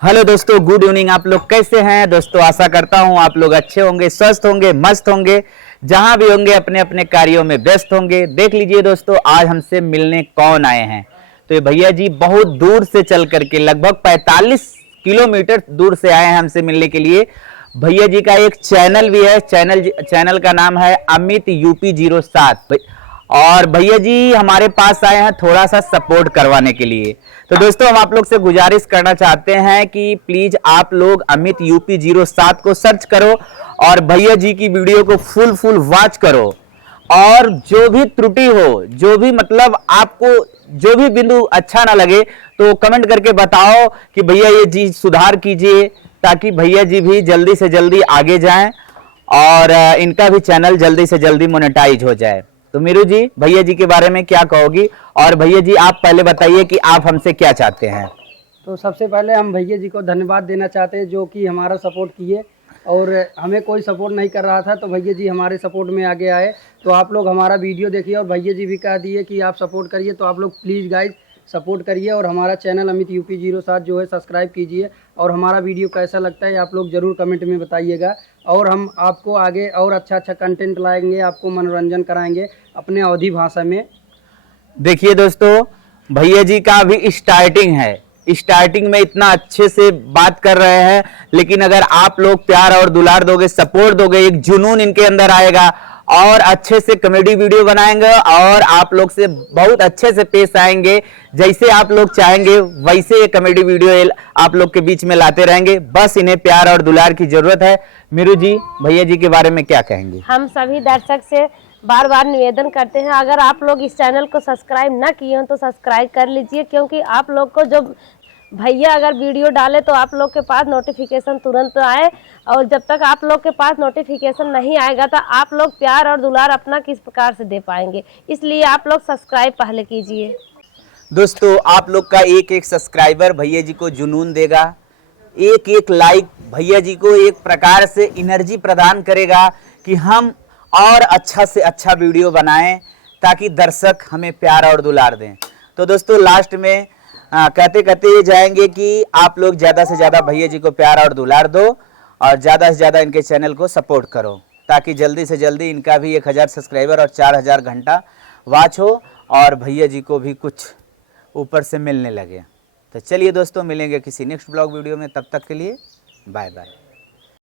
Hello दोस्तों, good evening. आप लोग कैसे हैं दोस्तों? आशा करता हूं आप लोग अच्छे होंगे, स्वस्थ होंगे, मस्त होंगे, जहां भी होंगे अपने अपने कार्यों में व्यस्त होंगे। देख लीजिए दोस्तों, आज हमसे मिलने कौन आए हैं। तो ये भैया जी बहुत दूर से चल करके लगभग 45 किलोमीटर दूर से आए हैं हमसे मिलने के लिए। भैया जी का एक चैनल भी है, चैनल का नाम है अमित यूपी 07। और भैया जी हमारे पास आए हैं थोड़ा सा सपोर्ट करवाने के लिए। तो दोस्तों, हम आप लोग से गुजारिश करना चाहते हैं कि प्लीज आप लोग अमित यूपी 07 को सर्च करो और भैया जी की वीडियो को फुल वॉच करो। और जो भी त्रुटि हो, जो भी मतलब आपको जो भी बिंदु अच्छा ना लगे, तो कमेंट करके बताओ कि भैया ये चीज सुधार कीजिए, ताकि भैया जी भी जल्दी से जल्दी आगे जाएं और इनका भी चैनल जल्दी से जल्दी मोनेटाइज हो जाए। तो मीरू जी, भैया जी के बारे में क्या कहोगी? और भैया जी आप पहले बताइए कि आप हमसे क्या चाहते हैं। तो सबसे पहले हम भैया जी को धन्यवाद देना चाहते हैं, जो कि हमारा सपोर्ट किए। और हमें कोई सपोर्ट नहीं कर रहा था, तो भैया जी हमारे सपोर्ट में आगे आए। तो आप लोग हमारा वीडियो देखिए, और भैया जी भी कह दिए कि आप सपोर्ट करिए। तो आप लोग प्लीज़ गाइज सपोर्ट करिए, और हमारा चैनल अमित यूपी 07 जो है सब्सक्राइब कीजिए। और हमारा वीडियो कैसा लगता है आप लोग ज़रूर कमेंट में बताइएगा। और हम आपको आगे और अच्छा कंटेंट लाएंगे, आपको मनोरंजन कराएंगे अपने अवधी भाषा में। देखिए दोस्तों, भैया जी का भी स्टार्टिंग है, स्टार्टिंग में इतना अच्छे से बात कर रहे हैं, लेकिन अगर आप लोग प्यार और दुलार दोगे, सपोर्ट दोगे, एक जुनून इनके अंदर आएगा और अच्छे से कॉमेडी वीडियो बनाएंगे और आप लोग से बहुत अच्छे से पेश आएंगे। जैसे आप लोग चाहेंगे वैसे ये कॉमेडी वीडियो आप लोग के बीच में लाते रहेंगे। बस इन्हें प्यार और दुलार की जरूरत है। मीरू जी, भैया जी के बारे में क्या कहेंगे? हम सभी दर्शक से बार बार निवेदन करते हैं, अगर आप लोग इस चैनल को सब्सक्राइब ना किए हो तो सब्सक्राइब कर लीजिए, क्योंकि आप लोग को जब भैया अगर वीडियो डाले तो आप लोग के पास नोटिफिकेशन तुरंत आए। और जब तक आप लोग के पास नोटिफिकेशन नहीं आएगा तो आप लोग प्यार और दुलार अपना किस प्रकार से दे पाएंगे। इसलिए आप लोग सब्सक्राइब पहले कीजिए। दोस्तों, आप लोग का एक एक सब्सक्राइबर भैया जी को जुनून देगा, एक एक लाइक भैया जी को एक प्रकार से एनर्जी प्रदान करेगा कि हम और अच्छा से अच्छा वीडियो बनाएं, ताकि दर्शक हमें प्यार और दुलार दें। तो दोस्तों, लास्ट में कहते कहते ये जाएंगे कि आप लोग ज़्यादा से ज़्यादा भैया जी को प्यार और दुलार दो और ज़्यादा से ज़्यादा इनके चैनल को सपोर्ट करो, ताकि जल्दी से जल्दी इनका भी 1000 सब्सक्राइबर और 4000 घंटा वॉच हो और भैया जी को भी कुछ ऊपर से मिलने लगे। तो चलिए दोस्तों, मिलेंगे किसी नेक्स्ट ब्लॉग वीडियो में। तब तक के लिए बाय बाय।